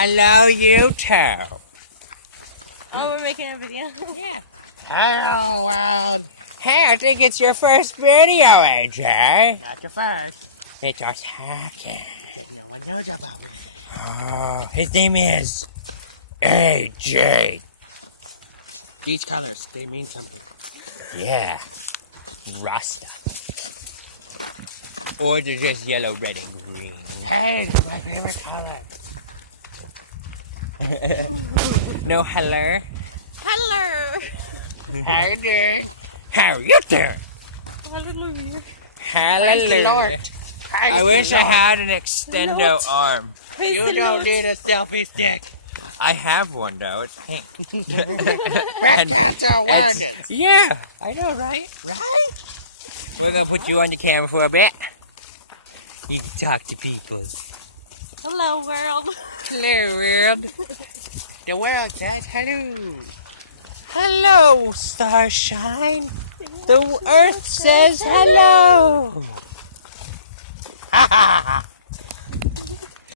Hello, YouTube. Oh, we're making a video. Yeah. Hello, world. Hey, I think it's your first video, AJ. Not your first. It's our second. No one knows about it. Oh, his name is AJ. These colors, they mean something. Yeah. Rasta. Or they're just yellow, red, and green. Hey, it's my favorite color. No hello. Hello. Hey, dude. How are you doing? Hallelujah. Praise the Lord. Hallelujah. Praise I the wish I Lord. had an extendo Lord. arm. Praise You the don't Lord. need a selfie stick. I have one though. It's pink. That's how it It's, works. yeah, I know, right? Right? We're gonna put you on the camera for a bit. You can talk to people. Hello, world. Hello, world. The world says hello. Hello, starshine. The earth says hello.